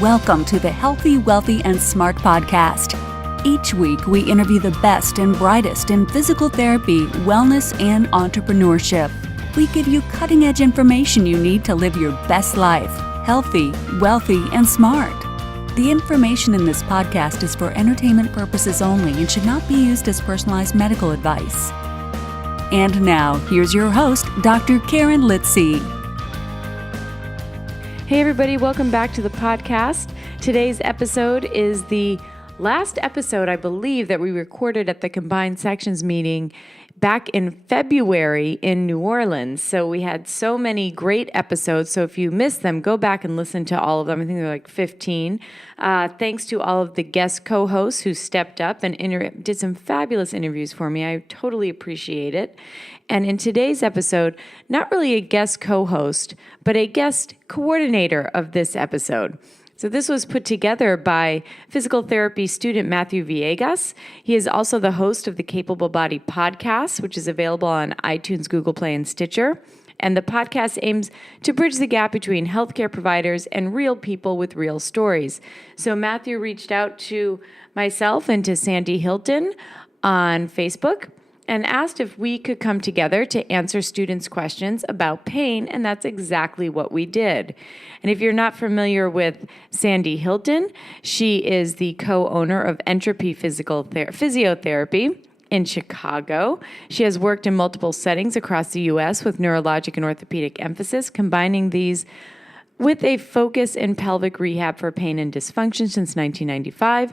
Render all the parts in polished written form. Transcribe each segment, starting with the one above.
Welcome to the Healthy, Wealthy, and Smart podcast. Each week, we interview the best and brightest in physical therapy, wellness, and entrepreneurship. We give you cutting-edge information you need to live your best life, healthy, wealthy, and smart. The information in this podcast is for entertainment purposes only and should not be used as personalized medical advice. And now, here's your host, Dr. Karen Litzy. Hey everybody, welcome back to the podcast. Today's episode is the last episode, I believe, that we recorded at the Combined Sections meeting back in February in New Orleans. So we had so many great episodes. So if you missed them, go back and listen to all of them. I think they're like 15. Thanks to all of the guest co-hosts who stepped up and did some fabulous interviews for me. I totally appreciate it. And in today's episode, not really a guest co-host, but a guest coordinator of this episode. So this was put together by physical therapy student Matthew Villegas. He is also the host of the Capable Body podcast, which is available on iTunes, Google Play, and Stitcher. And the podcast aims to bridge the gap between healthcare providers and real people with real stories. So Matthew reached out to myself and to Sandy Hilton on Facebook and asked if we could come together to answer students' questions about pain, and that's exactly what we did. And if you're not familiar with Sandy Hilton, she is the co-owner of Entropy Physiotherapy in Chicago. She has worked in multiple settings across the U.S. with neurologic and orthopedic emphasis, combining these with a focus in pelvic rehab for pain and dysfunction since 1995.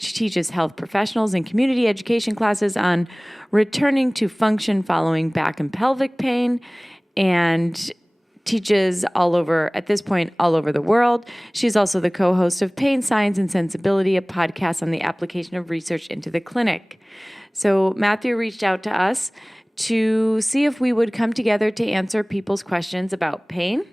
She teaches health professionals and community education classes on returning to function following back and pelvic pain, and teaches all over the world. She's also the co-host of Pain Science and Sensibility, a podcast on the application of research into the clinic. So Matthew reached out to us to see if we would come together to answer people's questions about pain.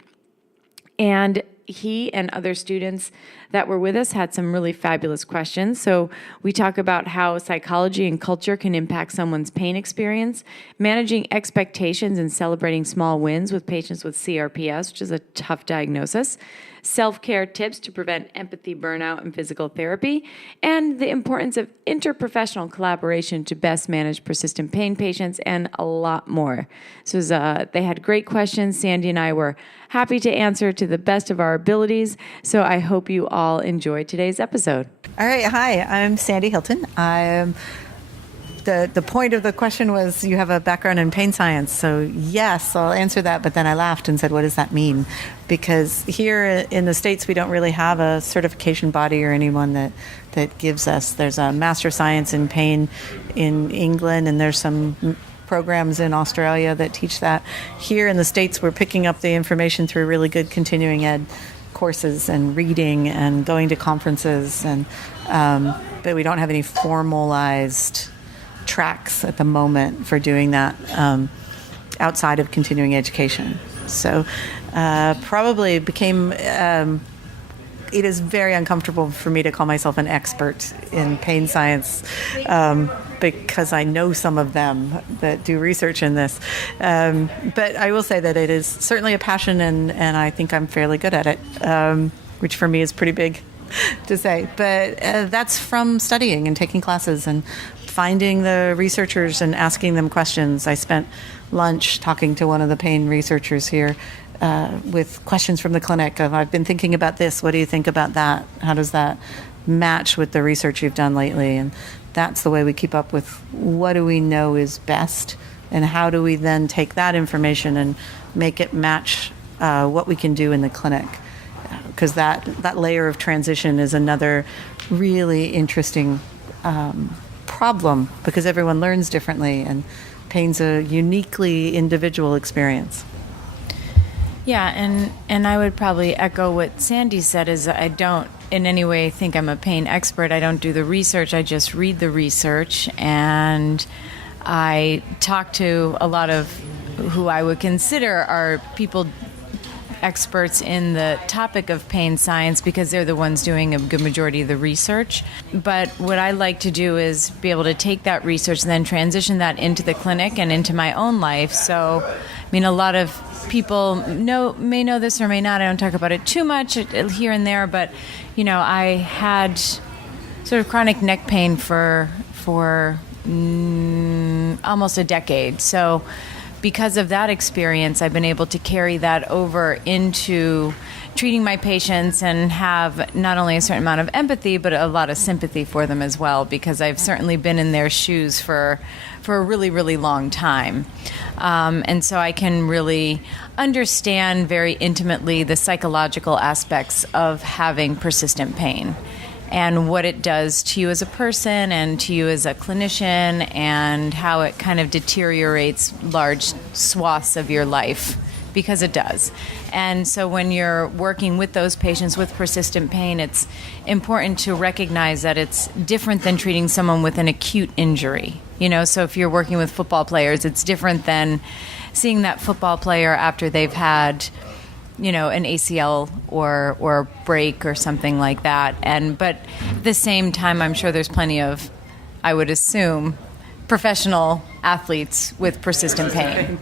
And he and other students that were with us had some really fabulous questions. So we talk about how psychology and culture can impact someone's pain experience, managing expectations and celebrating small wins with patients with CRPS, which is a tough diagnosis, self-care tips to prevent empathy burnout in physical therapy, and the importance of interprofessional collaboration to best manage persistent pain patients, and a lot more. So they had great questions. Sandy and I were happy to answer to the best of our abilities. So I hope you all enjoyed today's episode. All right. Hi, I'm Sandy Hilton. The point of the question was you have a background in pain science. So yes, I'll answer that. But then I laughed and said, what does that mean? Because here in the States, we don't really have a certification body or anyone that gives us. There's a Master of Science in Pain in England, and there's some programs in Australia that teach that. Here in the States, we're picking up the information through really good continuing ed courses and reading and going to conferences, and but we don't have any formalized tracks at the moment for doing that outside of continuing education. So probably became it is very uncomfortable for me to call myself an expert in pain science because I know some of them that do research in this. But I will say that it is certainly a passion, and I think I'm fairly good at it, which for me is pretty big to say. But that's from studying and taking classes and finding the researchers and asking them questions. I spent lunch talking to one of the pain researchers here with questions from the clinic of, I've been thinking about this, what do you think about that? How does that match with the research you've done lately? And that's the way we keep up with what do we know is best, and how do we then take that information and make it match what we can do in the clinic. Because that layer of transition is another really interesting problem, because everyone learns differently, and pain's a uniquely individual experience. Yeah, and I would probably echo what Sandy said, is I don't in any way think I'm a pain expert. I don't do the research. I just read the research, and I talk to a lot of who I would consider are people experts in the topic of pain science because they're the ones doing a good majority of the research. But what I like to do is be able to take that research and then transition that into the clinic and into my own life. So, I mean, a lot of people may know this or may not. I don't talk about it too much here and there, but, I had sort of chronic neck pain for almost a decade. So because of that experience, I've been able to carry that over into treating my patients and have not only a certain amount of empathy, but a lot of sympathy for them as well, because I've certainly been in their shoes for a really, really long time. And so I can really understand very intimately the psychological aspects of having persistent pain and what it does to you as a person and to you as a clinician, and how it kind of deteriorates large swaths of your life, because it does. And so when you're working with those patients with persistent pain, it's important to recognize that it's different than treating someone with an acute injury. So if you're working with football players, it's different than seeing that football player after they've had an ACL or break or something like that. But at the same time, I'm sure there's plenty of, I would assume, professional athletes with persistent pain.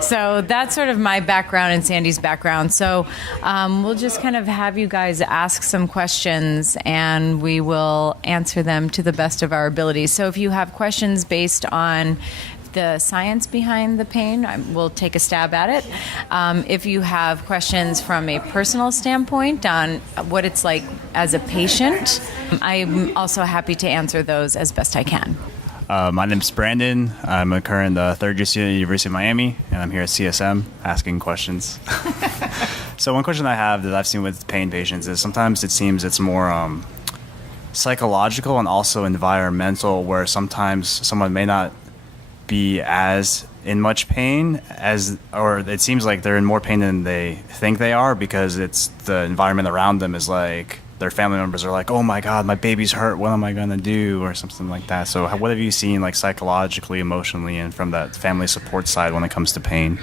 So that's sort of my background and Sandy's background. So we'll just kind of have you guys ask some questions and we will answer them to the best of our ability. So if you have questions based on the science behind the pain, we'll take a stab at it. If you have questions from a personal standpoint on what it's like as a patient, I'm also happy to answer those as best I can. My name's Brandon. I'm a current third year student at the University of Miami, and I'm here at CSM asking questions. So one question I have that I've seen with pain patients is sometimes it seems it's more psychological and also environmental, where sometimes someone may not be as in much pain or it seems like they're in more pain than they think they are, because it's the environment around them is like their family members are like, oh my God, my baby's hurt, what am I going to do, or something like that. So what have you seen like psychologically, emotionally, and from that family support side when it comes to pain?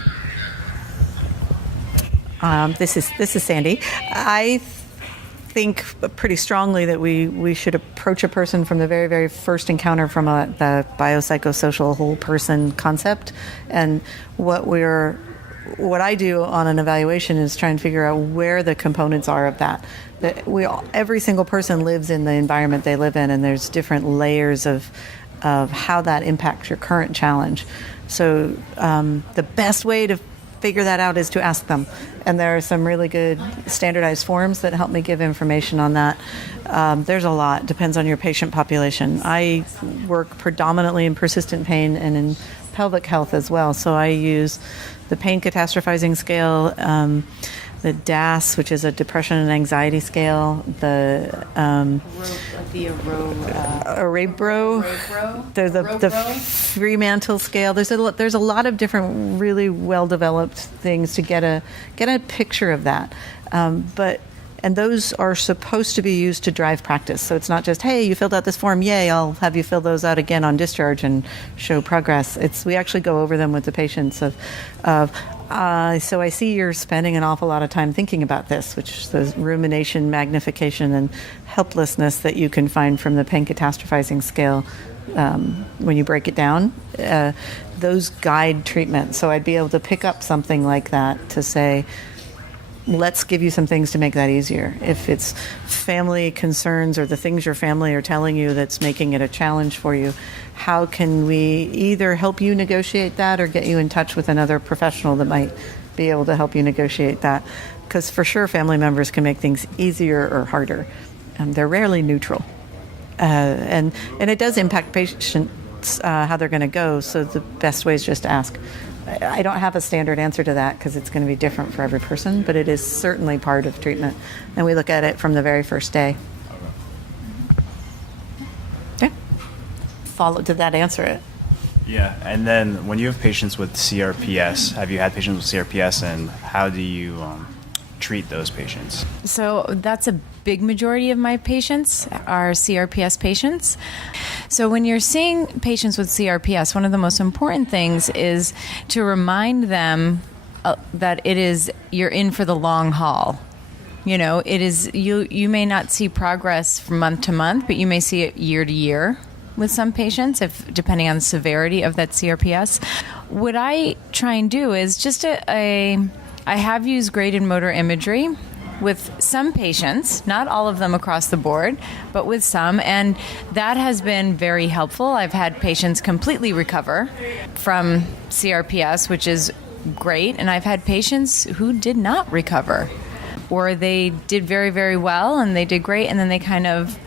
This is Sandy. I think pretty strongly that we should approach a person from the very, very first encounter from the biopsychosocial whole person concept. And what I do on an evaluation is try and figure out where the components are of that. Every single person lives in the environment they live in, and there's different layers of how that impacts your current challenge. So the best way to figure that out is to ask them. And there are some really good standardized forms that help me give information on that. There's a lot. Depends on your patient population. I work predominantly in persistent pain and in pelvic health as well. So I use the pain catastrophizing scale, the DAS, which is a depression and anxiety scale, the Arabro, the Fremantle scale. There's a lot of different really well developed things to get a picture of that. And those are supposed to be used to drive practice. So it's not just, hey, you filled out this form, yay, I'll have you fill those out again on discharge and show progress. We actually go over them with the patients so I see you're spending an awful lot of time thinking about this, which is the rumination, magnification, and helplessness that you can find from the pain catastrophizing scale when you break it down. Those guide treatment. So I'd be able to pick up something like that to say, let's give you some things to make that easier. If it's family concerns or the things your family are telling you that's making it a challenge for you, how can we either help you negotiate that or get you in touch with another professional that might be able to help you negotiate that? Because for sure, family members can make things easier or harder. They're rarely neutral. And it does impact patients, how they're going to go. So the best way is just to ask. I don't have a standard answer to that because it's going to be different for every person, but it is certainly part of treatment. And we look at it from the very first day. Okay. Did that answer it? Yeah. And then when you have patients with CRPS, have you had patients with CRPS, and how do you treat those patients? So that's a big majority of my patients are CRPS patients. So when you're seeing patients with CRPS, one of the most important things is to remind them you're in for the long haul. It is you may not see progress from month to month, but you may see it year to year with some patients, if depending on the severity of that CRPS. What I try and do is just I have used graded motor imagery with some patients, not all of them across the board, but with some, and that has been very helpful. I've had patients completely recover from CRPS, which is great, and I've had patients who did not recover, or they did very, very well and they did great, and then they kind of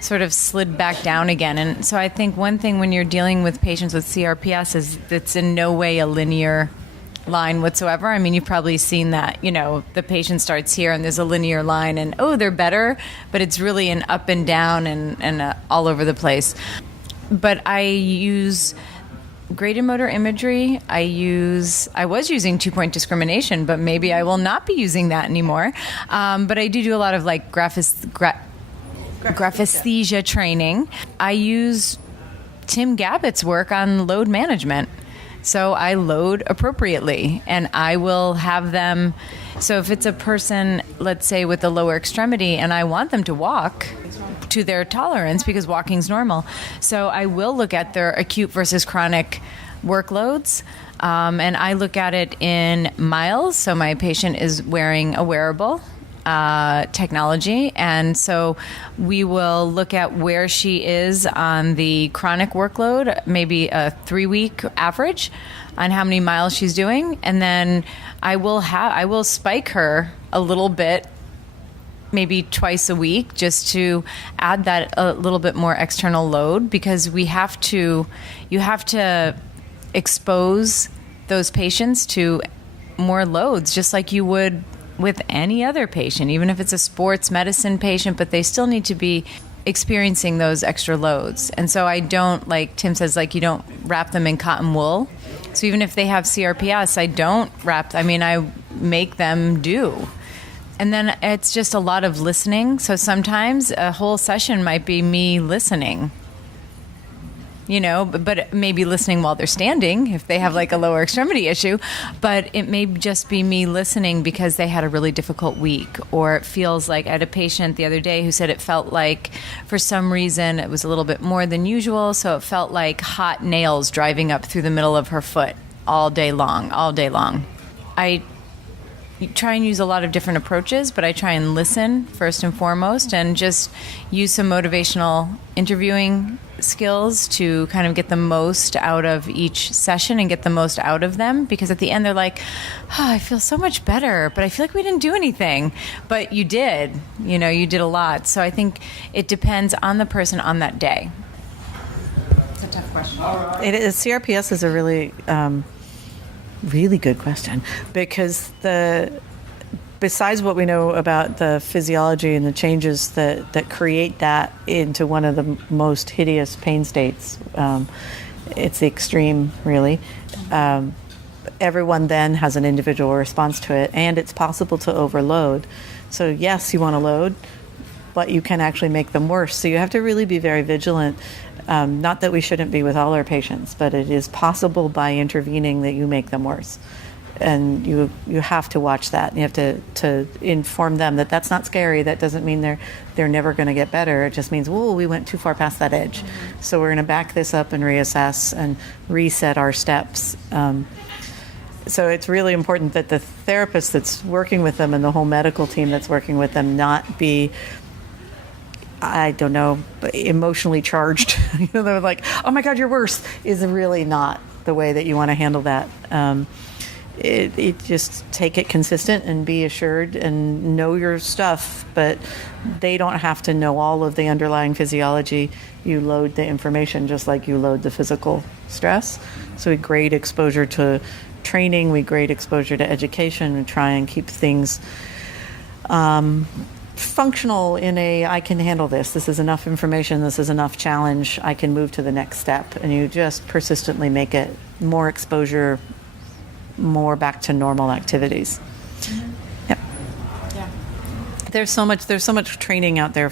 sort of slid back down again. And so I think one thing when you're dealing with patients with CRPS is it's in no way a linear line whatsoever. I mean, you've probably seen that, the patient starts here and there's a linear line and, they're better, but it's really an up and down and all over the place. But I use graded motor imagery. I was using 2-point discrimination, but maybe I will not be using that anymore. But I do a lot of like graphesthesia training. I use Tim Gabbitt's work on load management. So I load appropriately, and I will have them. So if it's a person, let's say with a lower extremity, and I want them to walk to their tolerance because walking's normal, so I will look at their acute versus chronic workloads, and I look at it in miles. So my patient is wearing a wearable technology, and so we will look at where she is on the chronic workload, maybe a 3-week average on how many miles she's doing, and then I will spike her a little bit, maybe twice a week, just to add that a little bit more external load, because you have to expose those patients to more loads, just like you would with any other patient, even if it's a sports medicine patient, but they still need to be experiencing those extra loads. And so I don't, like Tim says, like you don't wrap them in cotton wool. So even if they have CRPS, I make them do. And then it's just a lot of listening. So sometimes a whole session might be me listening, but maybe listening while they're standing if they have like a lower extremity issue. But it may just be me listening because they had a really difficult week, or it feels like I had a patient the other day who said it felt like for some reason it was a little bit more than usual. So it felt like hot nails driving up through the middle of her foot all day long. I try and use a lot of different approaches, but I try and listen first and foremost and just use some motivational interviewing skills to kind of get the most out of each session and get the most out of them, because at the end they're like, I feel so much better, but I feel like we didn't do anything. But you did, you did a lot. So I think it depends on the person on that day. It's a tough question. CRPS is a really really good question, because besides what we know about the physiology and the changes that create that into one of the most hideous pain states, it's the extreme, really. Everyone then has an individual response to it, and it's possible to overload. So yes, you want to load, but you can actually make them worse. So you have to really be very vigilant. Not that we shouldn't be with all our patients, but it is possible by intervening that you make them worse. And you have to watch that. You have to inform them that that's not scary. That doesn't mean they're never going to get better. It just means, we went too far past that edge. Mm-hmm. So we're going to back this up and reassess and reset our steps. So it's really important that the therapist that's working with them and the whole medical team that's working with them not be, I don't know, emotionally charged. They're like, oh my God, you're worse, is really not the way that you want to handle that. It just take it consistent and be assured and know your stuff, but they don't have to know all of the underlying physiology. You load the information just like you load the physical stress. So we grade exposure to training, we grade exposure to education, and try and keep things functional in I can handle this is enough information, this is enough challenge, I can move to the next step. And you just persistently make it more exposure, more back to normal activities. Mm-hmm. Yep. Yeah. There's so much training out there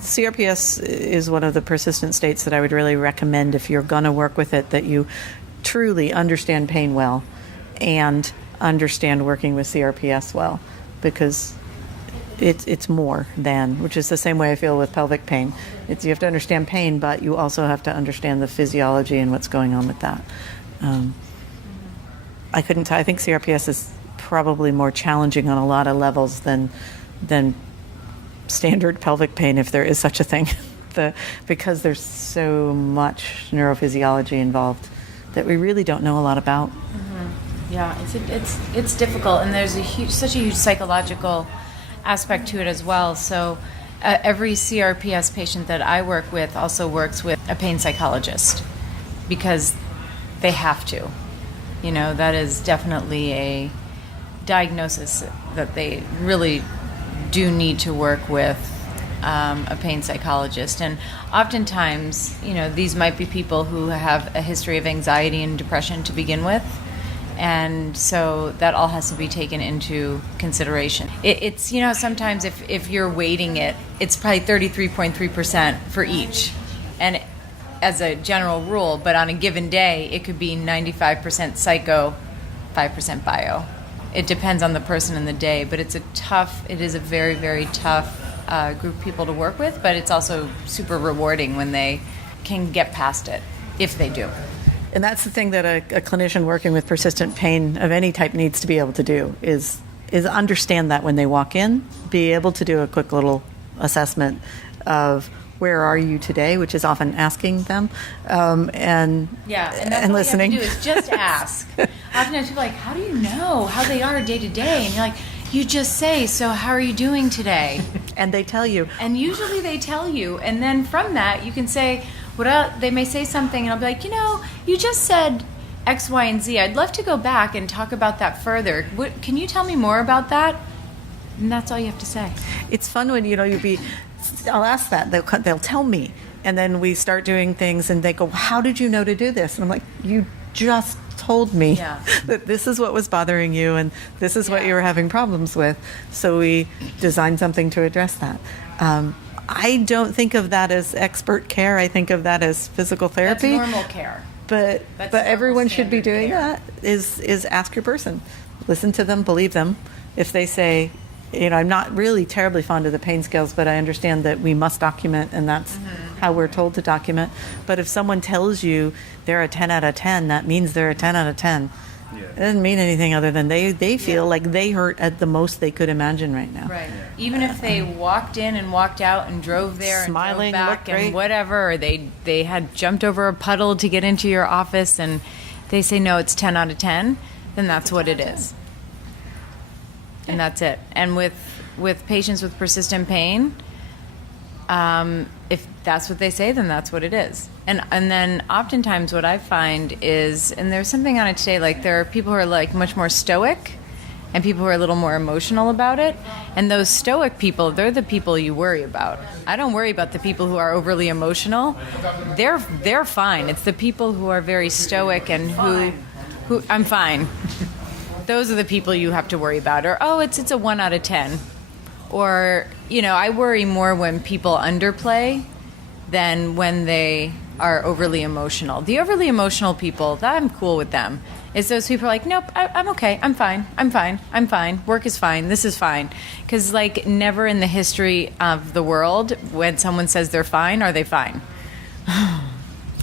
CRPS is one of the persistent states that I would really recommend, if you're going to work with it, that you truly understand pain well and understand working with CRPS well, because it's more than, which is the same way I feel with pelvic pain. It's, you have to understand pain, but you also have to understand the physiology and what's going on with that. I think CRPS is probably more challenging on a lot of levels than standard pelvic pain, if there is such a thing, because there's so much neurophysiology involved that we really don't know a lot about. Mm-hmm. Yeah, it's difficult, and there's such a huge psychological aspect to it as well. So every CRPS patient that I work with also works with a pain psychologist, because they have to. You know, that is definitely a diagnosis that they really do need to work with a pain psychologist. And oftentimes, you know, these might be people who have a history of anxiety and depression to begin with. And so that all has to be taken into consideration. It's, you know, sometimes if you're weighting it, it's probably 33.3% for each. And as a general rule, but on a given day, it could be 95% psycho, 5% bio. It depends on the person and the day, but it is a very, very tough group of people to work with, but it's also super rewarding when they can get past it, if they do. And that's the thing that a clinician working with persistent pain of any type needs to be able to do, is understand that when they walk in, be able to do a quick little assessment of where are you today, which is often asking them, and that's listening. All you have to do is just ask. Oftentimes people are like, how do you know how they are day to day? And you're like, you just say, so how are you doing today? And they tell you. And usually they tell you. And then from that, you can say, they may say something, and I'll be like, you know, you just said X, Y, and Z. I'd love to go back and talk about that further. Can you tell me more about that? And that's all you have to say. It's fun when, you know, I'll ask that. They'll tell me. And then we start doing things, and they go, how did you know to do this? And I'm like, you just told me that this is what was bothering you, and this is what you were having problems with. So we designed something to address that. I don't think of that as expert care. I think of that as physical therapy. That's normal care. But everyone should be doing care. that, is ask your person. Listen to them, believe them. If they say, you know, I'm not really terribly fond of the pain scales, but I understand that we must document, and that's how we're told to document. But if someone tells you they're a 10 out of 10, that means they're a 10 out of 10. Yeah. It doesn't mean anything other than they feel like they hurt at the most they could imagine right now. Right. Even if they walked in and walked out and drove there smiling, and drove back and whatever, or they had jumped over a puddle to get into your office and they say, no, it's 10 out of 10, then that's what it is. And that's it. And with patients with persistent pain, if that's what they say, then that's what it is. And then oftentimes what I find is, and there's something on it today, like there are people who are like much more stoic and people who are a little more emotional about it. And those stoic people, they're the people you worry about. I don't worry about the people who are overly emotional. They're fine. It's the people who are very stoic and who I'm fine. Those are the people you have to worry about. Or, it's a 1 out of 10. Or, you know, I worry more when people underplay than when they are overly emotional. The overly emotional people, that I'm cool with them. It's those people are like, nope, I'm okay. I'm fine. Work is fine. This is fine. Because, like, never in the history of the world, when someone says they're fine, are they fine?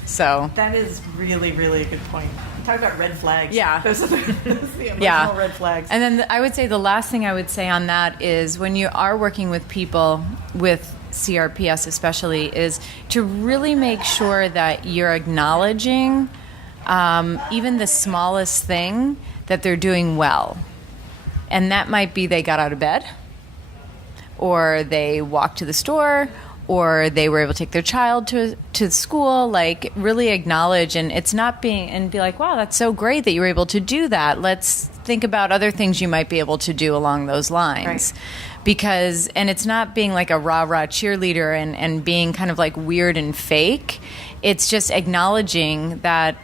So that is really, really a good point. Talk about red flags. Yeah. Those are the emotional red flags. And then I would say the last thing I would say on that is when you are working with people with CRPS especially, is to really make sure that you're acknowledging even the smallest thing that they're doing well. And that might be they got out of bed, or they walked to the store, or they were able to take their child to school. Like, really acknowledge, and it's not and be like, wow, that's so great that you were able to do that. Let's think about other things you might be able to do along those lines. Right. Because, and it's not being like a rah-rah cheerleader and being kind of like weird and fake. It's just acknowledging that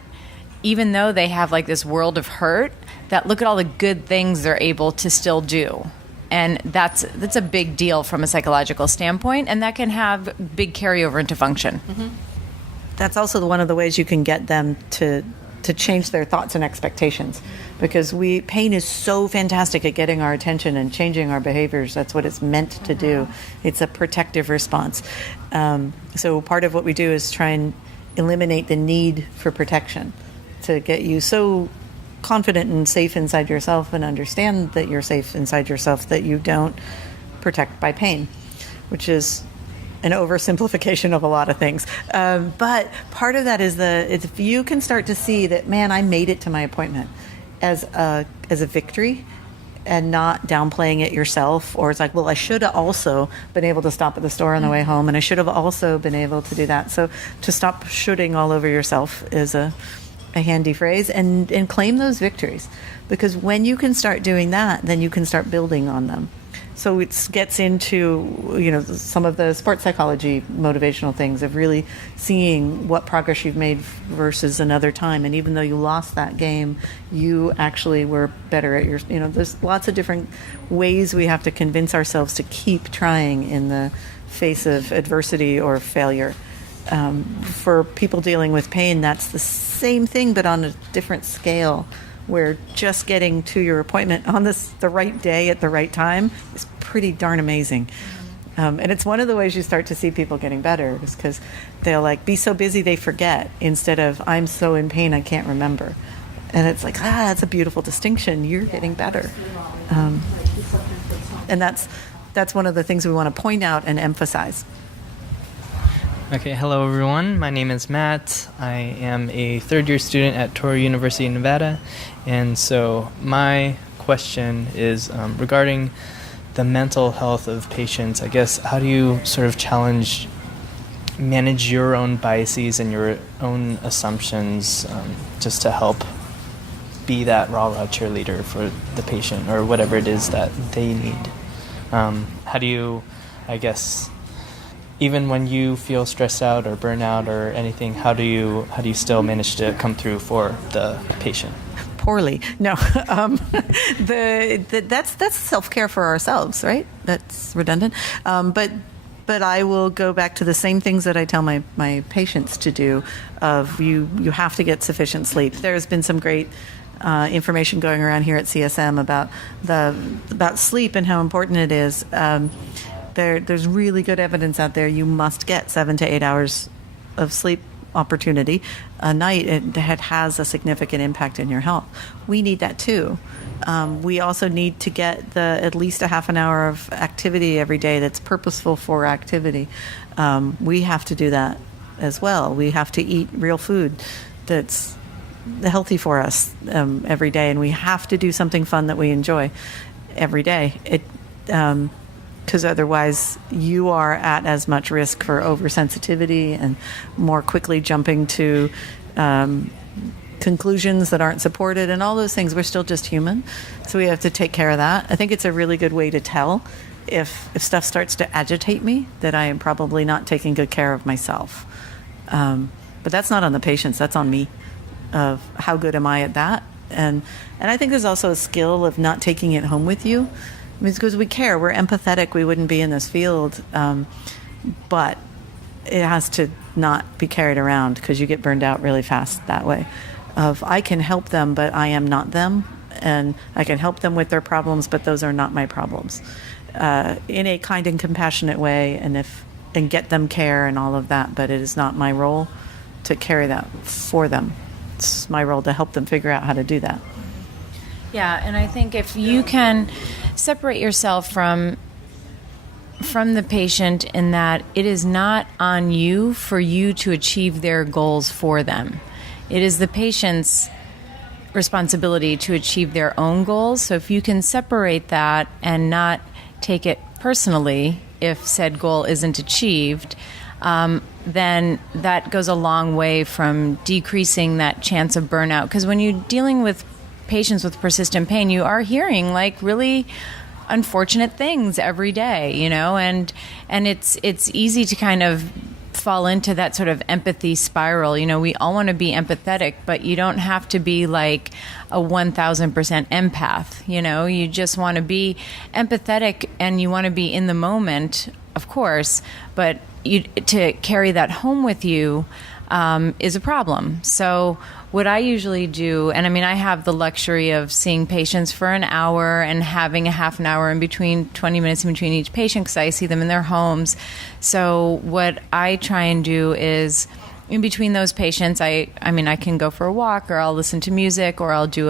even though they have like this world of hurt, that look at all the good things they're able to still do. And that's a big deal from a psychological standpoint, and that can have big carryover into function. Mm-hmm. That's also one of the ways you can get them to to change their thoughts and expectations, because pain is so fantastic at getting our attention and changing our behaviors. That's what it's meant to do. It's a protective response. So part of what we do is try and eliminate the need for protection, to get you so confident and safe inside yourself and understand that you're safe inside yourself that you don't protect by pain, which is an oversimplification of a lot of things. But part of that is if you can start to see that, man, I made it to my appointment as a victory, and not downplaying it yourself, or it's like, well, I should have also been able to stop at the store on the way home, and I should have also been able to do that. So to stop shoulding all over yourself is a handy phrase, and claim those victories, because when you can start doing that, then you can start building on them. So it gets into, some of the sports psychology motivational things of really seeing what progress you've made versus another time. And even though you lost that game, you actually were better at there's lots of different ways we have to convince ourselves to keep trying in the face of adversity or failure. For people dealing with pain, that's the same thing, but on a different scale, where just getting to your appointment on the right day at the right time is pretty darn amazing. And it's one of the ways you start to see people getting better, is because they'll be so busy they forget, instead of I'm so in pain I can't remember. And it's like, that's a beautiful distinction. You're getting better. And that's one of the things we want to point out and emphasize. Okay, hello everyone. My name is Matt. I am a third-year student at Touro University in Nevada. And so my question is regarding the mental health of patients. I guess, how do you sort of manage your own biases and your own assumptions just to help be that rah-rah cheerleader for the patient, or whatever it is that they need? How do you, I guess, even when you feel stressed out or burnout or anything, how do you still manage to come through for the patient? Poorly. No. That's self-care for ourselves, right? That's redundant. But I will go back to the same things that I tell my patients to do, of you have to get sufficient sleep. There's been some great information going around here at CSM about sleep and how important it is. There's really good evidence out there. You must get 7 to 8 hours of sleep opportunity a night. It has a significant impact in your health. We need that too. We also need to get at least a half an hour of activity every day that's purposeful for activity. We have to do that as well. We have to eat real food that's healthy for us every day, and we have to do something fun that we enjoy every day. Because otherwise you are at as much risk for oversensitivity and more quickly jumping to conclusions that aren't supported and all those things. We're still just human, so we have to take care of that. I think it's a really good way to tell if stuff starts to agitate me, that I am probably not taking good care of myself. But that's not on the patients, that's on me, of how good am I at that. And I think there's also a skill of not taking it home with you. It's because we care, we're empathetic, we wouldn't be in this field, but it has to not be carried around, because you get burned out really fast that way. I can help them, but I am not them, and I can help them with their problems, but those are not my problems, in a kind and compassionate way, and get them care and all of that, but it is not my role to carry that for them. It's my role to help them figure out how to do that. Yeah, and I think if you can separate yourself from the patient, in that it is not on you for you to achieve their goals for them. It is the patient's responsibility to achieve their own goals. So if you can separate that and not take it personally if said goal isn't achieved, then that goes a long way from decreasing that chance of burnout. Because when you're dealing with patients with persistent pain, you are hearing really unfortunate things every day, and it's easy to kind of fall into that sort of empathy spiral. We all want to be empathetic, but you don't have to be like a 1,000% empath. You just want to be empathetic, and you want to be in the moment, of course, but to carry that home with you is a problem. So what I usually do, and I mean, I have the luxury of seeing patients for an hour and having a half an hour in between, 20 minutes in between each patient, because I see them in their homes. So what I try and do is, in between those patients, I mean, I can go for a walk, or I'll listen to music, or I'll do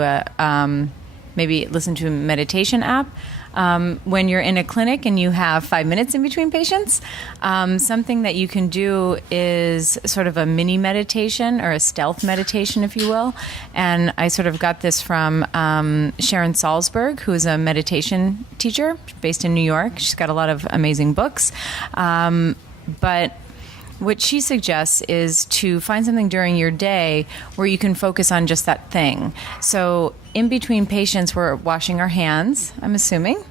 maybe listen to a meditation app. When you're in a clinic and you have 5 minutes in between patients, something that you can do is sort of a mini meditation, or a stealth meditation, if you will. And I sort of got this from Sharon Salzberg, who is a meditation teacher based in New York. She's got a lot of amazing books. But what she suggests is to find something during your day where you can focus on just that thing. So in between patients, we're washing our hands, I'm assuming,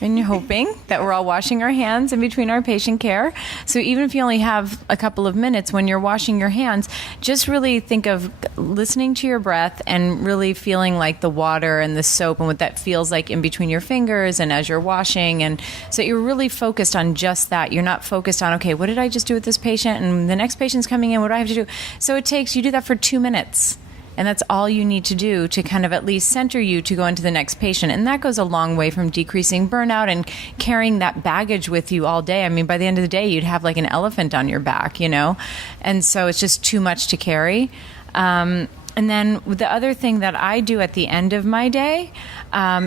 and you're hoping that we're all washing our hands in between our patient care. So even if you only have a couple of minutes when you're washing your hands, just really think of listening to your breath and really feeling like the water and the soap and what that feels like in between your fingers and as you're washing. And so you're really focused on just that. You're not focused on, okay, what did I just do with this patient? And the next patient's coming in, what do I have to do? So you do that for 2 minutes. And that's all you need to do to kind of at least center you to go into the next patient. And that goes a long way from decreasing burnout and carrying that baggage with you all day. I mean, by the end of the day, you'd have like an elephant on your back, you know? And so it's just too much to carry. And then the other thing that I do at the end of my day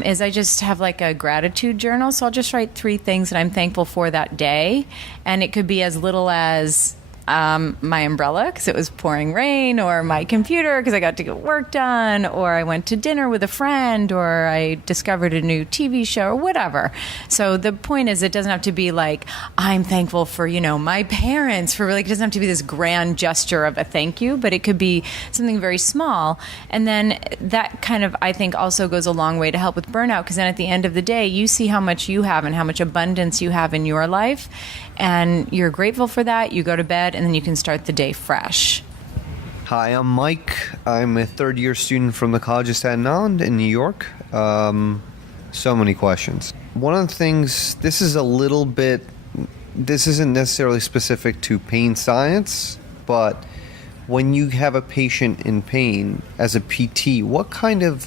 is I just have like a gratitude journal. So I'll just write 3 things that I'm thankful for that day. And it could be as little as my umbrella because it was pouring rain, or my computer because I got to get work done, or I went to dinner with a friend, or I discovered a new TV show, or whatever. So the point is, it doesn't have to be like, I'm thankful for, my parents, for like, it doesn't have to be this grand gesture of a thank you, but it could be something very small. And then that kind of, I think, also goes a long way to help with burnout, because then at the end of the day, you see how much you have and how much abundance you have in your life. And you're grateful for that. You go to bed, and then you can start the day fresh. Hi, I'm Mike. I'm a third-year student from the College of Staten Island in New York. So many questions. One of the things, this isn't necessarily specific to pain science, but when you have a patient in pain as a PT, what kind of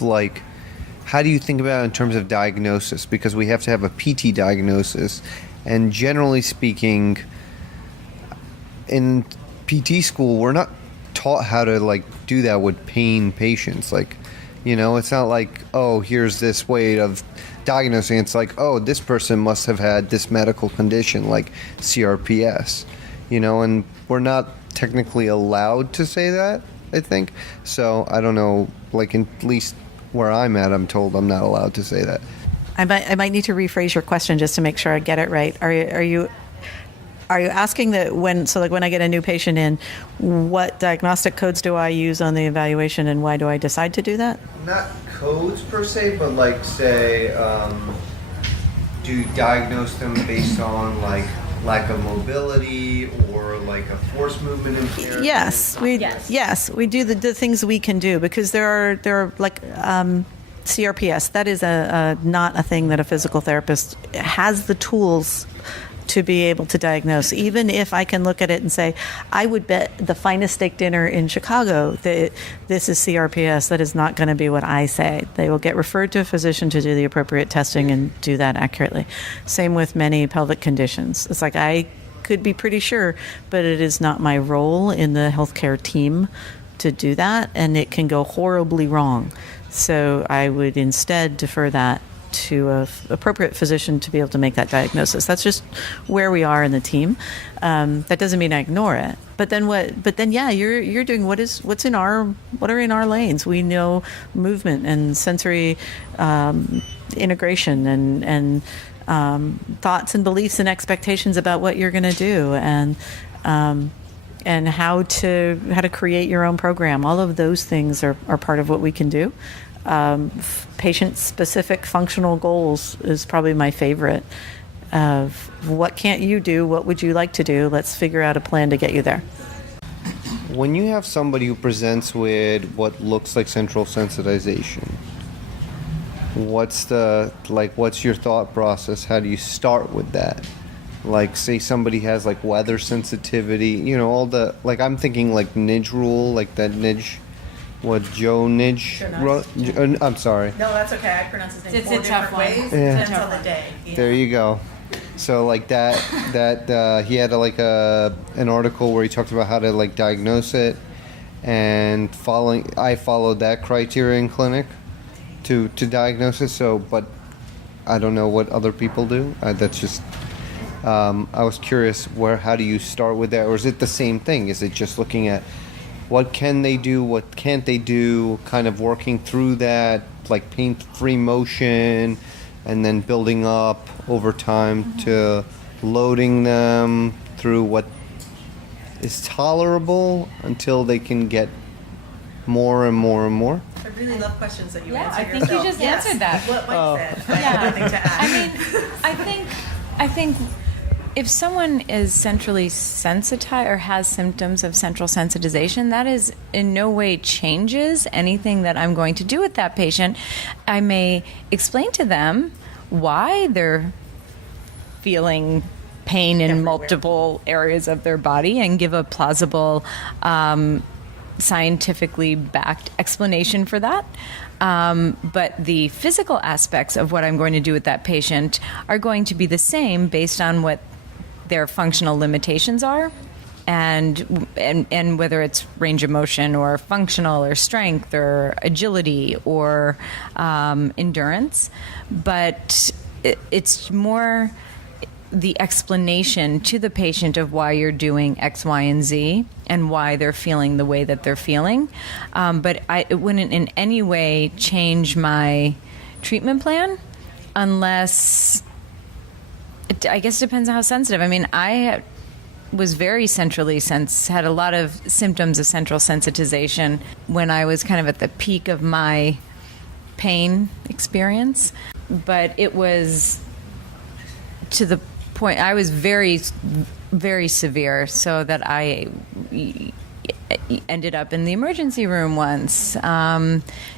how do you think about it in terms of diagnosis? Because we have to have a PT diagnosis. And generally speaking, in PT school, we're not taught how to do that with pain patients. It's not like, oh, here's this way of diagnosing. It's like, oh, this person must have had this medical condition like CRPS, and we're not technically allowed to say that, I think. So I don't know, at least where I'm at, I'm told I'm not allowed to say that. I might need to rephrase your question just to make sure I get it right. Are you asking that when I get a new patient in, what diagnostic codes do I use on the evaluation, and why do I decide to do that? Not codes per se, but do you diagnose them based on lack of mobility or a force movement impairment? Yes, we do the things we can do, because there are CRPS. That is not a thing that a physical therapist has the tools to be able to diagnose. Even if I can look at it and say, I would bet the finest steak dinner in Chicago that this is CRPS, that is not going to be what I say. They will get referred to a physician to do the appropriate testing and do that accurately. Same with many pelvic conditions. It's like I could be pretty sure, but it is not my role in the healthcare team to do that, and it can go horribly wrong. So I would instead defer that to an appropriate physician to be able to make that diagnosis. That's just where we are in the team. That doesn't mean I ignore it. But then you're doing what are in our lanes. We know movement and sensory integration and thoughts and beliefs and expectations about what you're going to do, and how to create your own program. All of those things are part of what we can do. Patient-specific functional goals is probably my favorite. Of what can't you do? What would you like to do? Let's figure out a plan to get you there. When you have somebody who presents with what looks like central sensitization, what's your thought process? How do you start with that? Say somebody has weather sensitivity, all the, I'm thinking NIDGE rule, that NIDGE what Joe Nidge wrote. I'm sorry. No, that's okay. I pronounce his name It's a tough one. Yeah. Depends on the day. Yeah. There you go. So like that he had an article where he talked about how to like diagnose it, and I followed that criteria in clinic to diagnose it. So, but I don't know what other people do. That's just I was curious how do you start with that, or is it the same thing? Is it just looking at what can they do, what can't they do, kind of working through that, like pain-free motion, and then building up over time to loading them through what is tolerable until they can get more and more and more? I really love questions that you Yeah, answer I think you yourself. just answered that. What Mike said. I have nothing to add. I think if someone is centrally sensitized or has symptoms of central sensitization, that is in no way changes anything that I'm going to do with that patient. I may explain to them why they're feeling pain in multiple areas of their body and give a plausible, scientifically backed explanation for that. But the physical aspects of what I'm going to do with that patient are going to be the same based on what their functional limitations are, and whether it's range of motion or functional or strength or agility or endurance. But it's more the explanation to the patient of why you're doing X, Y, and Z and why they're feeling the way that they're feeling. But it wouldn't in any way change my treatment plan unless... I guess it depends on how sensitive. I mean, I was very had a lot of symptoms of central sensitization when I was kind of at the peak of my pain experience. But it was to the point, I was very, very severe, so that I ended up in the emergency room once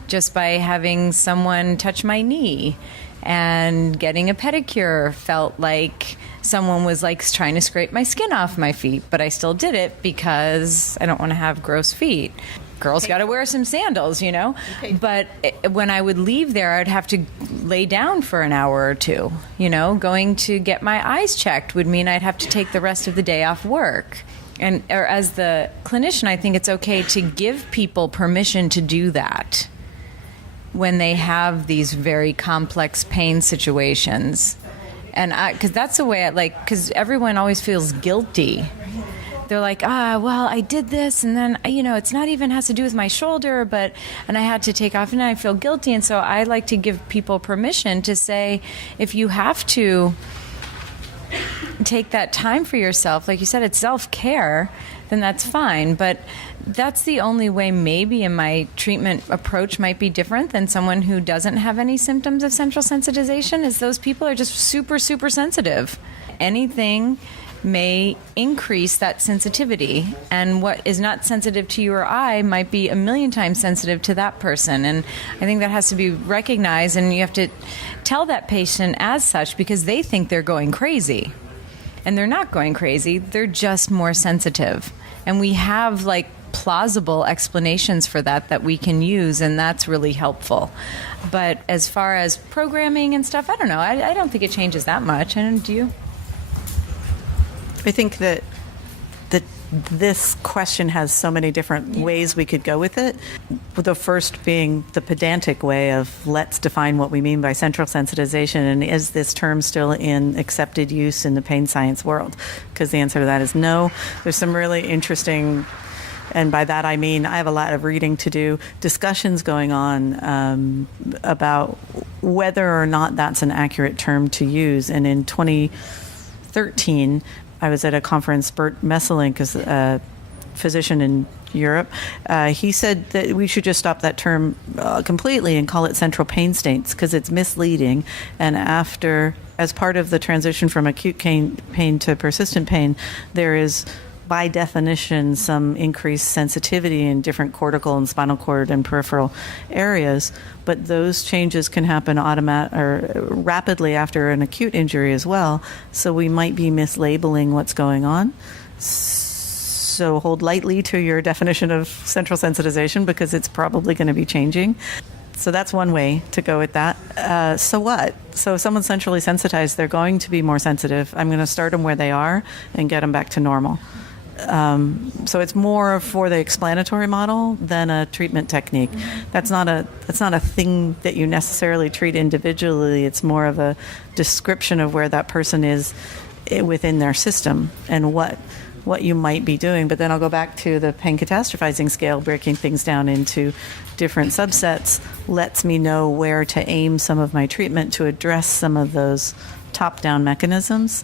just by having someone touch my knee. And getting a pedicure felt like someone was like trying to scrape my skin off my feet, but I still did it because I don't want to have gross feet. Girls got to wear some sandals, you know. But when I would leave there, I'd have to lay down for an hour or two. You know, going to get my eyes checked would mean I'd have to take the rest of the day off work. Or as the clinician, I think it's okay to give people permission to do that when they have these very complex pain situations. And because that's the way because everyone always feels guilty. They're like, well, I did this, and then, it's not even has to do with my shoulder, and I had to take off, and I feel guilty. And so I like to give people permission to say, if you have to take that time for yourself, like you said, it's self-care, then that's fine. But that's the only way maybe in my treatment approach might be different than someone who doesn't have any symptoms of central sensitization, is those people are just super, super sensitive. Anything may increase that sensitivity, and what is not sensitive to you or I might be 1,000,000 times sensitive to that person. And I think that has to be recognized, and you have to tell that patient as such, because they think they're going crazy. And they're not going crazy, they're just more sensitive. And we have plausible explanations for that we can use, and that's really helpful. But as far as programming and stuff, I don't know. I don't think it changes that much. Do you? I think that this question has so many different ways we could go with it. The first being the pedantic way of let's define what we mean by central sensitization, and is this term still in accepted use in the pain science world? Because the answer to that is no. There's some really interesting, and by that I mean I have a lot of reading to do, discussions going on about whether or not that's an accurate term to use. And in 2013, I was at a conference. Bert Messelink is a physician in Europe. He said that we should just stop that term completely and call it central pain states, because it's misleading. And as part of the transition from acute pain to persistent pain, there is, by definition, some increased sensitivity in different cortical and spinal cord and peripheral areas. But those changes can happen rapidly after an acute injury as well. So we might be mislabeling what's going on. So hold lightly to your definition of central sensitization because it's probably going to be changing. So that's one way to go with that. So what? So if someone's centrally sensitized, they're going to be more sensitive. I'm going to start them where they are and get them back to normal. So it's more for the explanatory model than a treatment technique. That's not a thing that you necessarily treat individually. It's more of a description of where that person is within their system and what you might be doing. But then I'll go back to the pain catastrophizing scale, breaking things down into different subsets lets me know where to aim some of my treatment to address some of those top-down mechanisms.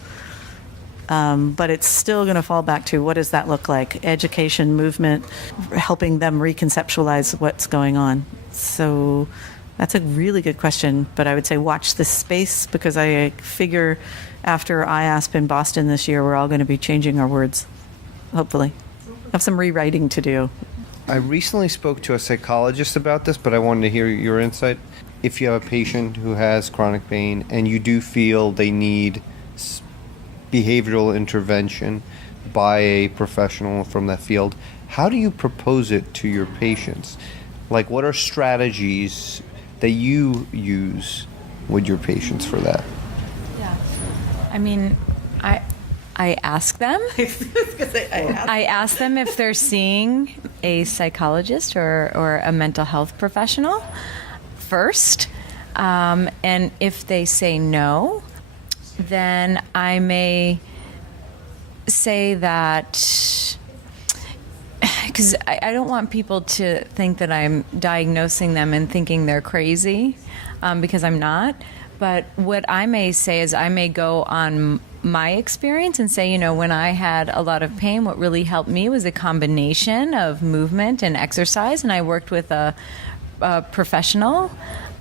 But it's still going to fall back to what does that look like? Education, movement, helping them reconceptualize what's going on. So that's a really good question, but I would say watch this space because I figure after IASP in Boston this year, we're all going to be changing our words, hopefully. Have some rewriting to do. I recently spoke to a psychologist about this, but I wanted to hear your insight. If you have a patient who has chronic pain and you do feel they need behavioral intervention by a professional from that field, how do you propose it to your patients? Like, what are strategies that you use with your patients for that? Yeah. I mean, I ask them. I ask them if they're seeing a psychologist or a mental health professional first. And if they say no, then I may say that, because I don't want people to think that I'm diagnosing them and thinking they're crazy, because I'm not. But what I may say is I may go on my experience and say, when I had a lot of pain, what really helped me was a combination of movement and exercise. And I worked with a professional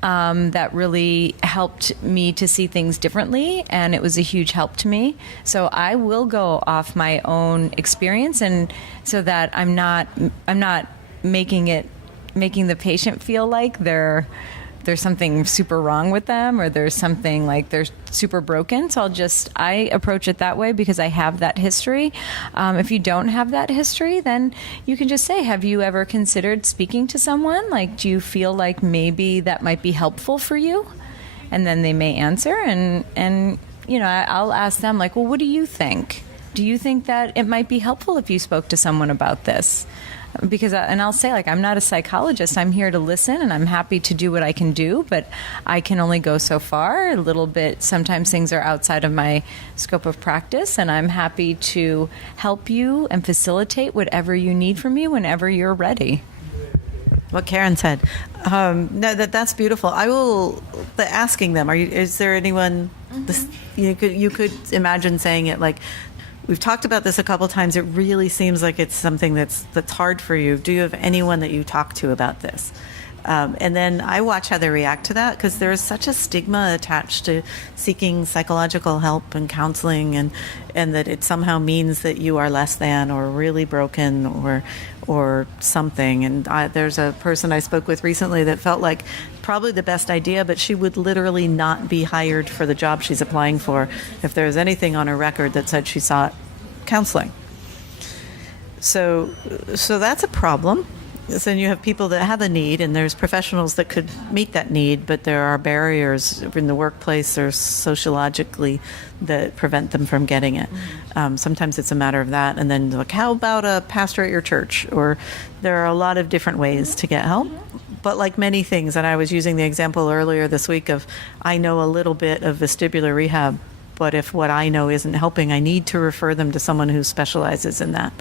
that really helped me to see things differently, and it was a huge help to me. So I will go off my own experience, and so that I'm not making the patient feel like there's something super wrong with them or there's something like they're super broken. So I approach it that way because I have that history. If you don't have that history, then you can just say, have you ever considered speaking to someone? Like, do you feel like maybe that might be helpful for you? And then they may answer and I'll ask them like, well, what do you think? Do you think that it might be helpful if you spoke to someone about this? Because, and I'll say, like, I'm not a psychologist. I'm here to listen, and I'm happy to do what I can do, but I can only go so far. A little bit, sometimes things are outside of my scope of practice, and I'm happy to help you and facilitate whatever you need from me whenever you're ready. What Karen said. No, that's beautiful. I will. Asking them. Is there anyone? You could imagine saying it like. We've talked about this a couple times. It really seems like it's something that's hard for you. Do you have anyone that you talk to about this? And then I watch how they react to that because there is such a stigma attached to seeking psychological help and counseling, and that it somehow means that you are less than or really broken or something. And there's a person I spoke with recently that felt like probably the best idea, but she would literally not be hired for the job she's applying for if there was anything on her record that said she sought counseling. So that's a problem. So you have people that have a need, and there's professionals that could meet that need, but there are barriers in the workplace or sociologically that prevent them from getting it. Sometimes it's a matter of that, and then like, how about a pastor at your church? Or there are a lot of different ways to get help. But like many things, and I was using the example earlier this week of I know a little bit of vestibular rehab, but if what I know isn't helping, I need to refer them to someone who specializes in that.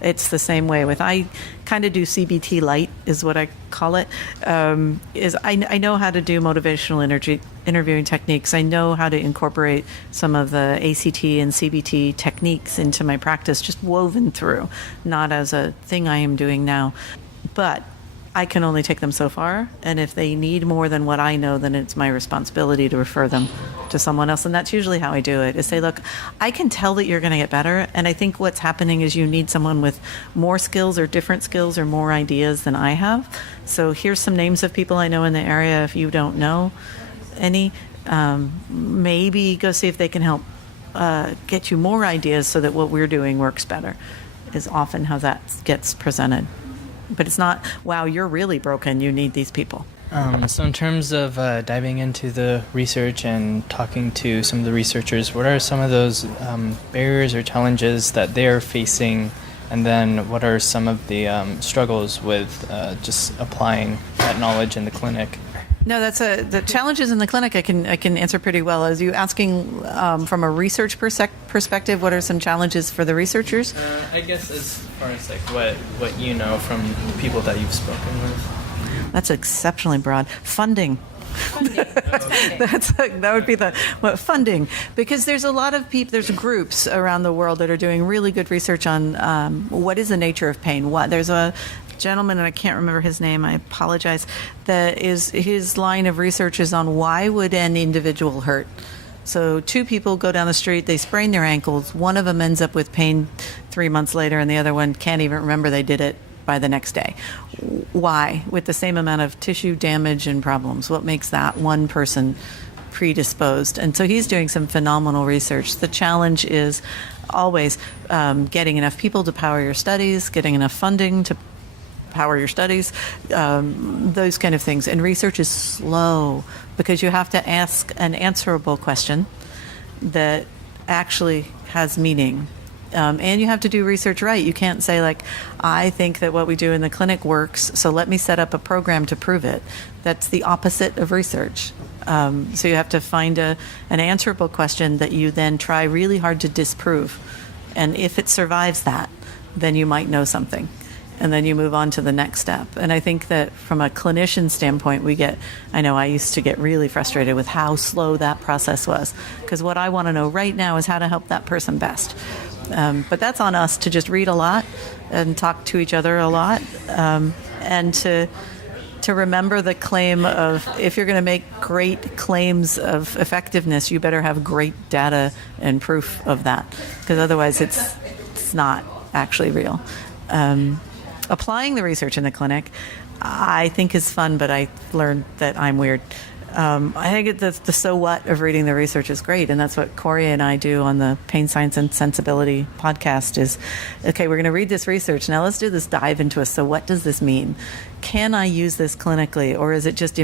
It's the same way with, I kind of do CBT light is what I call it. I know how to do motivational interviewing techniques. I know how to incorporate some of the ACT and CBT techniques into my practice, just woven through, not as a thing I am doing now. But I can only take them so far, and if they need more than what I know, then it's my responsibility to refer them to someone else. And that's usually how I do it, is say, look, I can tell that you're going to get better, and I think what's happening is you need someone with more skills or different skills or more ideas than I have. So here's some names of people I know in the area. If you don't know any, maybe go see if they can help get you more ideas so that what we're doing works better. is often how that gets presented. But it's not, wow, you're really broken, you need these people. So in terms of diving into the research and talking to some of the researchers, what are some of those barriers or challenges that they're facing, and then what are some of the struggles with just applying that knowledge in the clinic? No, the challenges in the clinic I can answer pretty well. As you asking from a research perspective, what are some challenges for the researchers? I guess as far as like what you know from people that you've spoken with. That's exceptionally broad. Funding. That would be funding, because there's a lot of people, there's groups around the world that are doing really good research on what is the nature of pain. There's a gentleman, and I can't remember his name, I apologize, that is, his line of research is on why would an individual hurt. So two people go down the street, they sprain their ankles, one of them ends up with pain 3 months later, and the other one can't even remember they did it by the next day. Why? With the same amount of tissue damage and problems. What makes that one person predisposed? And so he's doing some phenomenal research. The challenge is always getting enough people to power your studies, getting enough funding to power your studies, those kind of things. And research is slow because you have to ask an answerable question that actually has meaning. And you have to do research right. You can't say, like, I think that what we do in the clinic works, so let me set up a program to prove it. That's the opposite of research. So you have to find an answerable question that you then try really hard to disprove. And if it survives that, then you might know something. And then you move on to the next step. And I think that from a clinician standpoint, I know I used to get really frustrated with how slow that process was. Because what I want to know right now is how to help that person best. But that's on us to just read a lot and talk to each other a lot, and to remember the claim of, if you're going to make great claims of effectiveness, you better have great data and proof of that, because otherwise it's not actually real. Applying the research in the clinic, I think, is fun, but I learned that I'm weird. I think the so what of reading the research is great, and that's what Corey and I do on the Pain Science and Sensibility podcast is, okay, we're going to read this research. Now let's do this dive into so what does this mean? Can I use this clinically, or is it just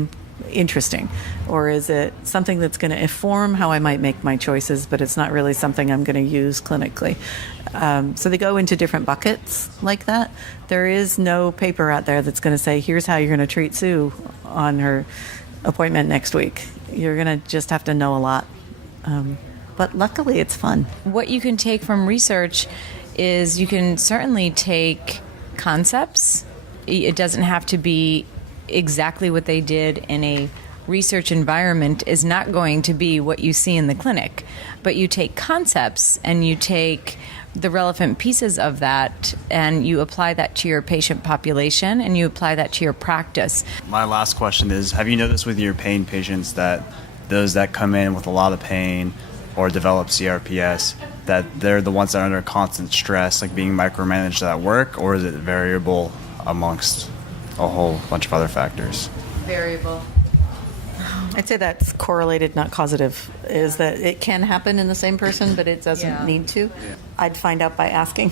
interesting? Or is it something that's going to inform how I might make my choices, but it's not really something I'm going to use clinically? So they go into different buckets like that. There is no paper out there that's going to say, here's how you're going to treat Sue on her appointment next week. You're going to just have to know a lot. But luckily, it's fun. What you can take from research is you can certainly take concepts. It doesn't have to be exactly what they did in a research environment is not going to be what you see in the clinic. But you take concepts and you take the relevant pieces of that and you apply that to your patient population and you apply that to your practice. My last question is, have you noticed with your pain patients that those that come in with a lot of pain or develop CRPS, that they're the ones that are under constant stress, like being micromanaged at work, or is it variable amongst a whole bunch of other factors? Variable. I'd say that's correlated, not causative, is that it can happen in the same person, but it doesn't need to. I'd find out by asking.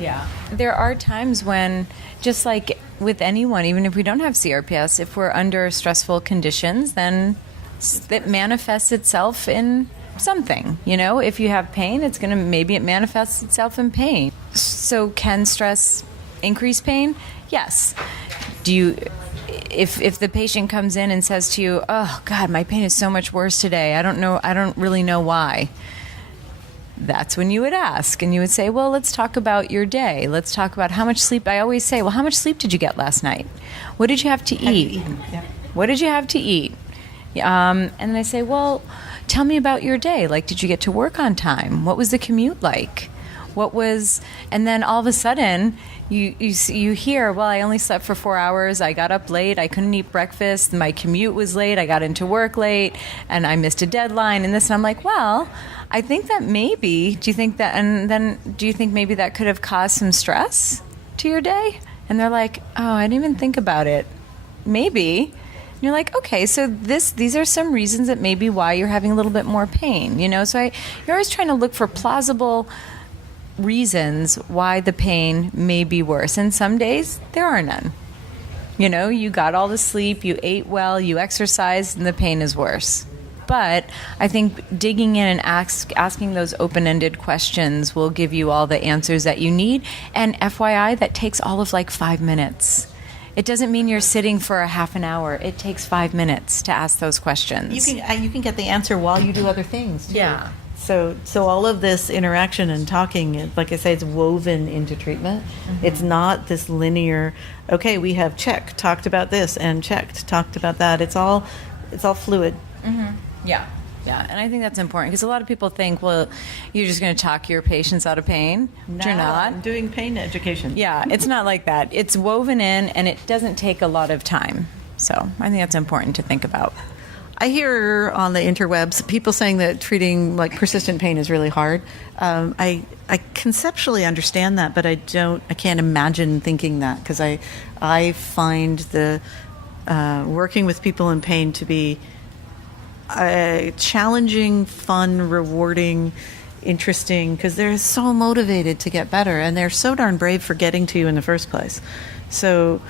Yeah. There are times when, just like with anyone, even if we don't have CRPS, if we're under stressful conditions, then it manifests itself in something. You know, if you have pain, maybe it manifests itself in pain. So can stress increase pain? Yes. If the patient comes in and says to you, oh God, my pain is so much worse today, I don't really know why, that's when you would ask and you would say, well, let's talk about your day. Let's talk about how much sleep. I always say, well, how much sleep did you get last night? What did you have to eat? What did you have to eat? And then I say, well, tell me about your day. Like, did you get to work on time? What was the commute like? And then all of a sudden you hear, well, I only slept for 4 hours. I got up late. I couldn't eat breakfast. My commute was late. I got into work late and I missed a deadline and this. And I'm like, well, I think that maybe, do you think maybe that could have caused some stress to your day? And they're like, oh, I didn't even think about it. Maybe. And you're like, okay, so these are some reasons that maybe why you're having a little bit more pain, you know? So you're always trying to look for plausible reasons why the pain may be worse. And some days there are none. You know, you got all the sleep, you ate well, you exercised, and the pain is worse. But I think digging in and asking those open-ended questions will give you all the answers that you need. And FYI, that takes all of like 5 minutes. It doesn't mean you're sitting for a half an hour. It takes 5 minutes to ask those questions. You can get the answer while you do other things, too. Yeah. So all of this interaction and talking, like I say, it's woven into treatment. Mm-hmm. It's not this linear, okay, we have talked about this, and talked about that. It's all fluid. Mm-hmm. Yeah. And I think that's important because a lot of people think, well, you're just going to talk your patients out of pain. No, You're not. I'm doing pain education. Yeah, it's not like that. It's woven in, and it doesn't take a lot of time. So I think that's important to think about. I hear on the interwebs people saying that treating like persistent pain is really hard. I conceptually understand that, but I can't imagine thinking that because I find the working with people in pain to be challenging, fun, rewarding, interesting, because they're so motivated to get better, and they're so darn brave for getting to you in the first place. So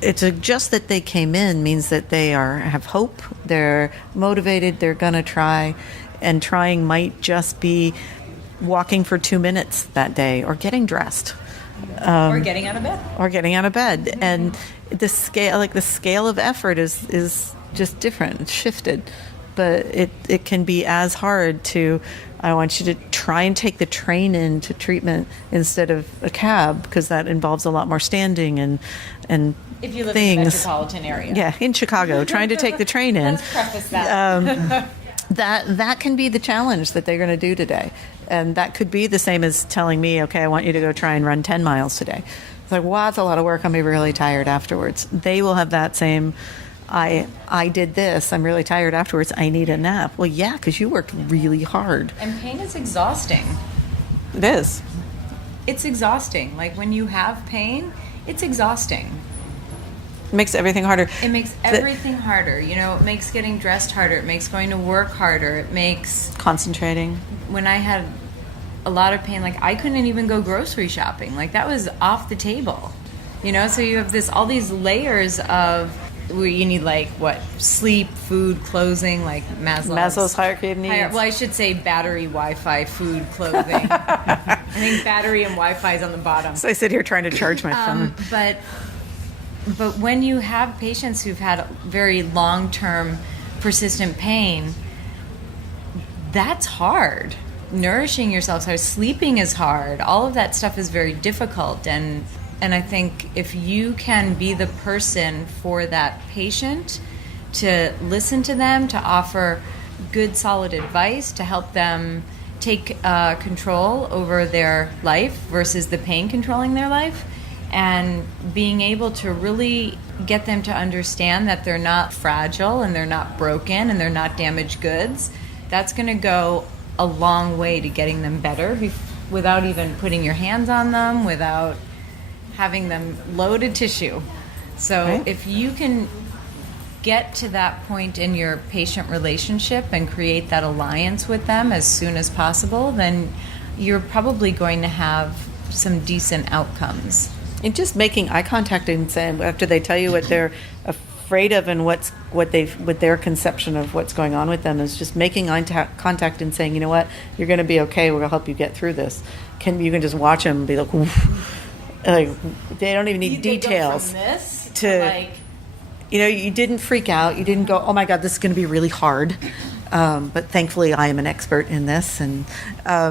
it's just that they came in means that they have hope, they're motivated, they're going to try, and trying might just be walking for 2 minutes that day or getting dressed. Or getting out of bed. Mm-hmm. And the scale of effort is just different. It's shifted. But it can be as hard to, I want you to try and take the train into treatment instead of a cab because that involves a lot more standing and If you live things. in the metropolitan area. Yeah, in Chicago, trying to take the train in. Let's preface that. That can be the challenge that they're going to do today. And that could be the same as telling me, okay, I want you to go try and run 10 miles today. It's like, wow, that's a lot of work. I'm going to be really tired afterwards. They will have that same, I did this. I'm really tired afterwards. I need a nap. Well, yeah, because you worked really hard. And pain is exhausting. It is. It's exhausting. Like when you have pain, it's exhausting. It makes everything harder. It makes everything harder. You know, it makes getting dressed harder. It makes going to work harder. It makes concentrating. When I had a lot of pain, like I couldn't even go grocery shopping. Like that was off the table. You know, so you have all these layers of where you need sleep, food, clothing, like Maslow's hierarchy of needs. Well, I should say battery, Wi-Fi, food, clothing. I think battery and Wi-Fi is on the bottom. So I sit here trying to charge my phone. But when you have patients who've had very long-term persistent pain, that's hard. Nourishing yourself is hard. Sleeping is hard. All of that stuff is very difficult. And I think if you can be the person for that patient, to listen to them, to offer good, solid advice, to help them take control over their life versus the pain controlling their life, and being able to really get them to understand that they're not fragile and they're not broken and they're not damaged goods, that's going to go a long way to getting them better without even putting your hands on them, without having them loaded tissue. So right. If you can get to that point in your patient relationship and create that alliance with them as soon as possible, then you're probably going to have some decent outcomes. And just making eye contact and saying, after they tell you what they're afraid of and what their conception of what's going on with them, is just making eye contact and saying, you know what, you're going to be okay. We're going to help you get through this. You can just watch them and be like, oof. Like they don't even need details. They go from this to you didn't freak out. You didn't go, oh my God, this is going to be really hard. But thankfully, I am an expert in this, and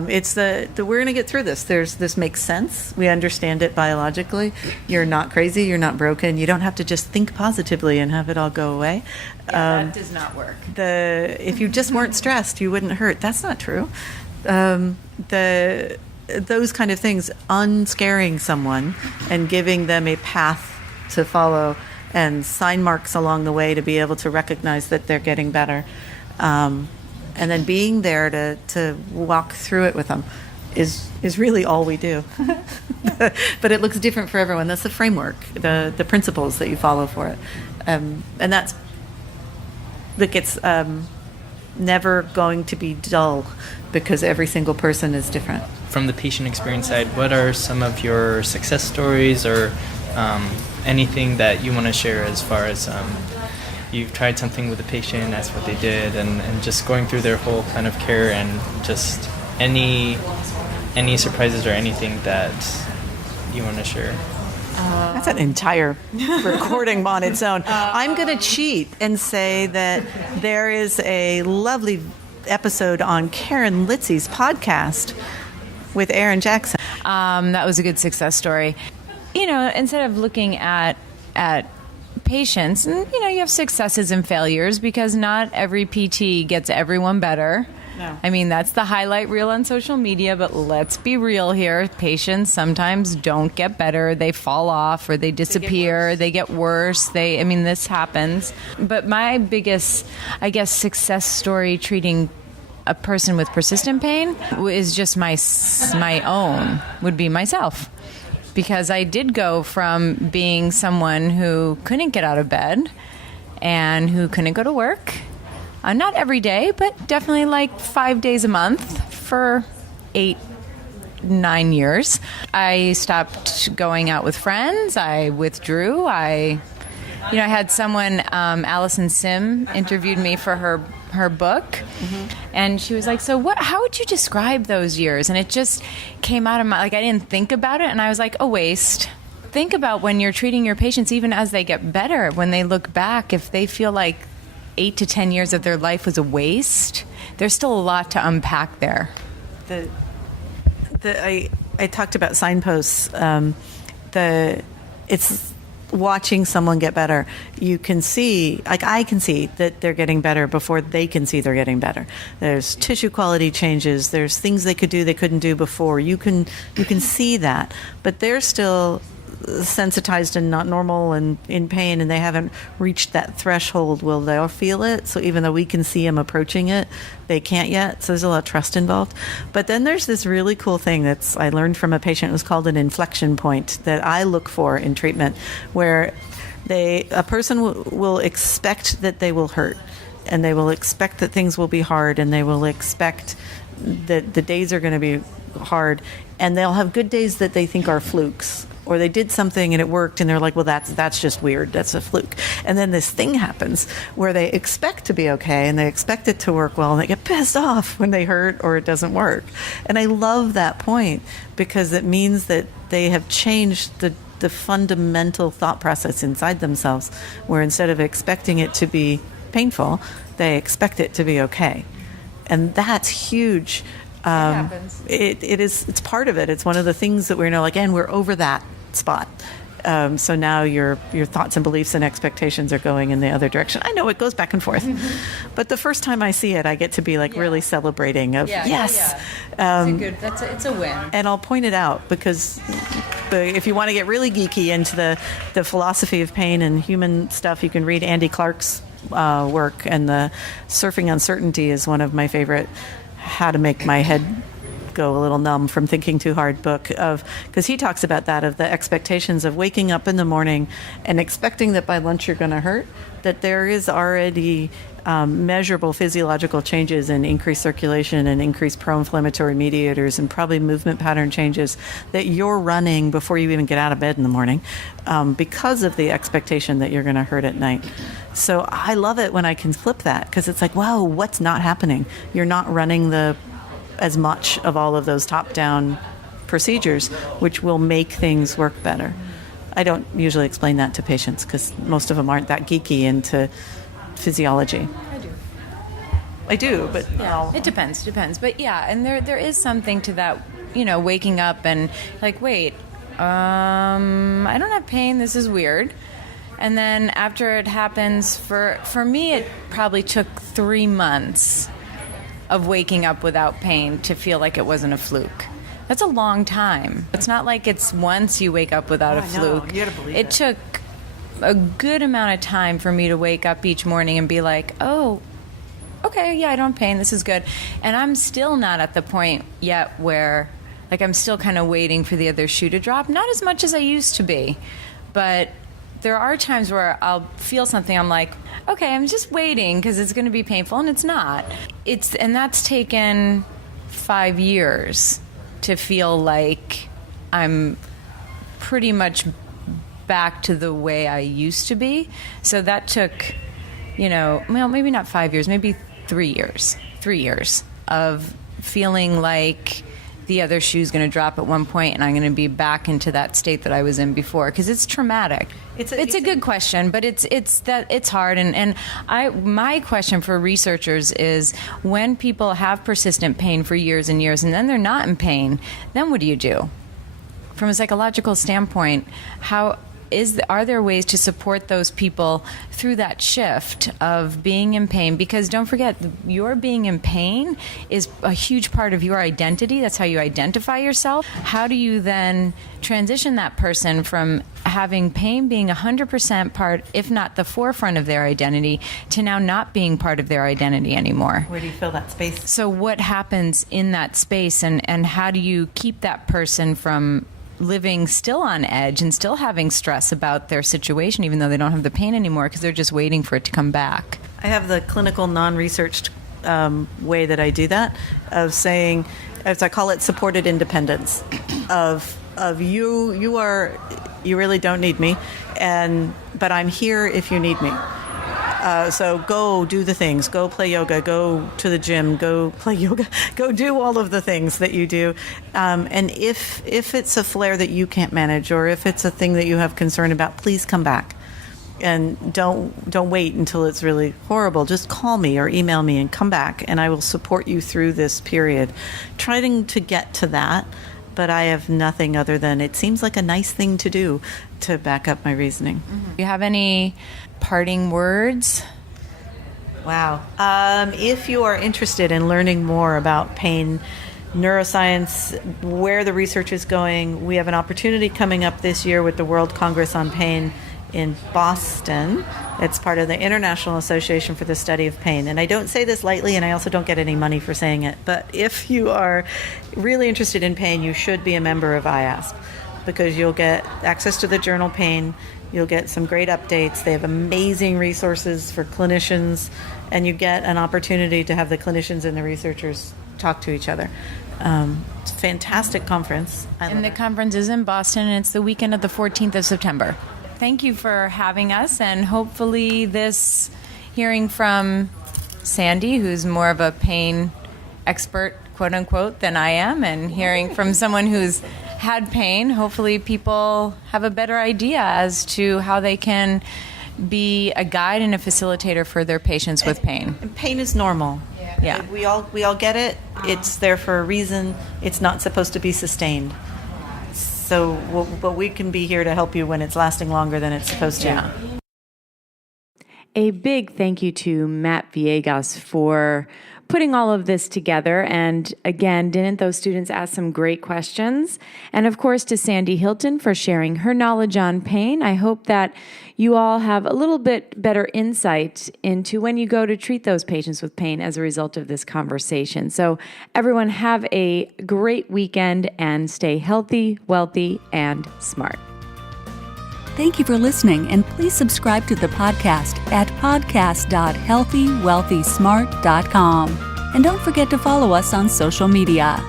it's we're going to get through this. This makes sense. We understand it biologically. You're not crazy. You're not broken. You don't have to just think positively and have it all go away. That does not work. If you just weren't stressed, you wouldn't hurt. That's not true. Those kind of things, unscaring someone and giving them a path to follow and sign marks along the way to be able to recognize that they're getting better. And then being there to walk through it with them is really all we do. But it looks different for everyone. That's the framework, the principles that you follow for it. And that gets never going to be dull because every single person is different. from the patient experience side, what are some of your success stories or anything that you want to share as far as you've tried something with a patient, that's what they did, and just going through their whole kind of care, and just any surprises or anything that you want to share? That's an entire recording on its own. I'm going to cheat and say that there is a lovely episode on Karen Litzy's podcast with Aaron Jackson. That was a good success story. Instead of looking at patients, and you have successes and failures, because not every PT gets everyone better. No. I mean, that's the highlight reel on social media, but let's be real here. Patients sometimes don't get better. They fall off, or they disappear. They get worse. This happens. But my biggest, I guess, success story treating a person with persistent pain is just my own, would be myself. Because I did go from being someone who couldn't get out of bed and who couldn't go to work. Not every day, but definitely like 5 days a month for 8-9 years. I stopped going out with friends. I withdrew. I had someone, Allison Sim, interviewed me for her book, and she was like, "So how would you describe those years?" And it just came out of I didn't think about it, and I was like, a waste. Think about when you're treating your patients, even as they get better, when they look back, if they feel like 8 to 10 years of their life was a waste, there's still a lot to unpack there. I talked about signposts. It's watching someone get better. You can see, I can see that they're getting better before they can see they're getting better. There's tissue quality changes. There's things they could do they couldn't do before. You can see that, but they're still sensitized and not normal and in pain, and they haven't reached that threshold. Will they'll feel it? So even though we can see them approaching it, they can't yet. So there's a lot of trust involved. But then there's this really cool thing I learned from a patient. It was called an inflection point that I look for in treatment, where a person will expect that they will hurt, and they will expect that things will be hard, and they will expect that the days are going to be hard, and they'll have good days that they think are flukes, or they did something and it worked, and they're like, well, that's just weird. That's a fluke. And then this thing happens where they expect to be okay, and they expect it to work well, and they get pissed off when they hurt or it doesn't work. And I love that point, because it means that they have changed the fundamental thought process inside themselves, where instead of expecting it to be painful, they expect it to be okay. And that's huge. It happens. It's part of it. It's one of the things that we're we're over that spot. So now your thoughts and beliefs and expectations are going in the other direction. I know it goes back and forth, but the first time I see it, I get to be really celebrating of yes. It's a win. And I'll point it out, because if you want to get really geeky into the philosophy of pain and human stuff, you can read Andy Clark's work, and the Surfing Uncertainty is one of my favorite how to make my head go a little numb from thinking too hard book, because he talks about that, of the expectations of waking up in the morning and expecting that by lunch you're going to hurt, that there is already measurable physiological changes in increased circulation and increased pro-inflammatory mediators, and probably movement pattern changes that you're running before you even get out of bed in the morning, because of the expectation that you're going to hurt at night. So I love it when I can flip that, because it's like, wow, what's not happening? You're not running as much of all of those top-down procedures, which will make things work better. I don't usually explain that to patients, because most of them aren't that geeky into physiology. I do, but it depends. But and there is something to that, waking up and like, wait, I don't have pain. This is weird. And then after it happens, for me, it probably took 3 months of waking up without pain to feel like it wasn't a fluke. That's a long time. It's not like it's once you wake up without a fluke. You gotta believe it took a good amount of time for me to wake up each morning and be like, oh, okay, I don't have pain. This is good. And I'm still not at the point yet where, I'm still kind of waiting for the other shoe to drop. Not as much as I used to be, but there are times where I'll feel something. I'm like, okay, I'm just waiting because it's going to be painful, and it's not. And that's taken 5 years to feel like I'm pretty much back to the way I used to be. So that took, well, maybe not 5 years, maybe 3 years. 3 years of feeling like the other shoe's going to drop at one point and I'm going to be back into that state that I was in before, because it's traumatic. It's a good question, but it's hard. And my question for researchers is, when people have persistent pain for years and years and then they're not in pain, then what do you do? From a psychological standpoint, are there ways to support those people through that shift of being in pain? Because don't forget, your being in pain is a huge part of your identity. That's how you identify yourself. How do you then transition that person from having pain being 100% part, if not the forefront of their identity, to now not being part of their identity anymore? Where do you fill that space? So what happens in that space, and how do you keep that person from living still on edge and still having stress about their situation, even though they don't have the pain anymore, because they're just waiting for it to come back? I have the clinical non-researched way that I do that, of saying, as I call it, supported independence. Of you really don't need me, but I'm here if you need me. So go do the things, go play yoga, go to the gym, go play yoga, go do all of the things that you do. And if it's a flare that you can't manage, or if it's a thing that you have concern about, please come back. And don't wait until it's really horrible. Just call me or email me and come back, and I will support you through this period. Trying to get to that, but I have nothing other than, it seems like a nice thing to do, to back up my reasoning. Do you have any parting words? Wow. If you are interested in learning more about pain, neuroscience, where the research is going, we have an opportunity coming up this year with the World Congress on Pain in Boston. It's part of the International Association for the Study of Pain. And I don't say this lightly, and I also don't get any money for saying it. But if you are really interested in pain, you should be a member of IASP, because you'll get access to the journal Pain. You'll get some great updates. They have amazing resources for clinicians, and you get an opportunity to have the clinicians and the researchers talk to each other. It's a fantastic conference. And the conference is in Boston, and it's the weekend of the 14th of September. Thank you for having us, and hopefully this hearing from Sandy, who's more of a pain expert, quote unquote, than I am, and hearing from someone who's had pain, hopefully people have a better idea as to how they can be a guide and a facilitator for their patients with pain. And pain is normal. Yeah. We all get it. It's there for a reason. It's not supposed to be sustained. So, but we can be here to help you when it's lasting longer than it's supposed to. Yeah. A big thank you to Matt Villegas for putting all of this together. And again, didn't those students ask some great questions? And of course, to Sandy Hilton for sharing her knowledge on pain. I hope that you all have a little bit better insight into when you go to treat those patients with pain as a result of this conversation. So everyone have a great weekend and stay healthy, wealthy, and smart. Thank you for listening, and please subscribe to the podcast at podcast.healthywealthysmart.com. And don't forget to follow us on social media.